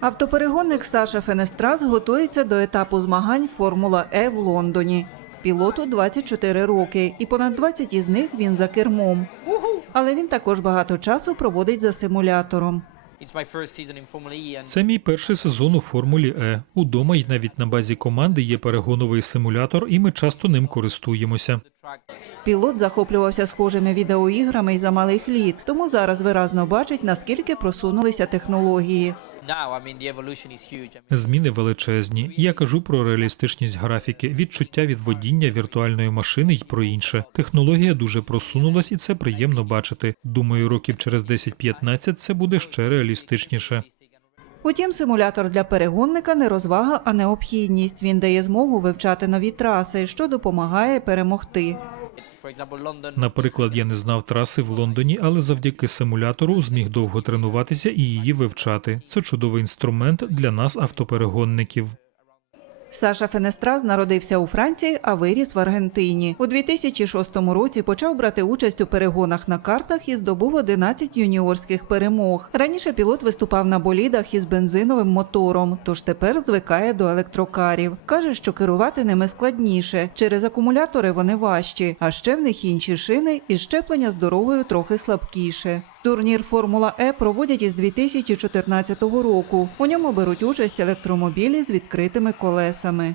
Автоперегонник Саша Фенестрас готується до етапу змагань Формула Е в Лондоні. Пілоту 24 роки, і понад 20 із них він за кермом. Але він також багато часу проводить за симулятором. E Це мій перший сезон у Формулі Е. Удома й навіть на базі команди є перегоновий симулятор, і ми часто ним користуємося. Пілот захоплювався схожими відеоіграми й за малих літ, тому зараз виразно бачить, наскільки просунулися технології. Зміни величезні. Я кажу про реалістичність графіки, відчуття від водіння віртуальної машини й про інше. Технологія дуже просунулась, і це приємно бачити. Думаю, років через 10-15 це буде ще реалістичніше. Утім, симулятор для перегонника не розвага, а необхідність. Він дає змогу вивчати нові траси, що допомагає перемогти. Наприклад, я не знав траси в Лондоні, але завдяки симулятору зміг довго тренуватися і її вивчати. Це чудовий інструмент для нас, автоперегонників. Саша Фенестраз народився у Франції, а виріс в Аргентині. У 2006 році почав брати участь у перегонах на картах і здобув 11 юніорських перемог. Раніше пілот виступав на болідах із бензиновим мотором, тож тепер звикає до електрокарів. Каже, що керувати ними складніше. Через акумулятори вони важчі, а ще в них інші шини і щеплення з дорогою трохи слабкіше. Турнір Формула Е проводять із 2014 року. У ньому беруть участь електромобілі з відкритими колесами.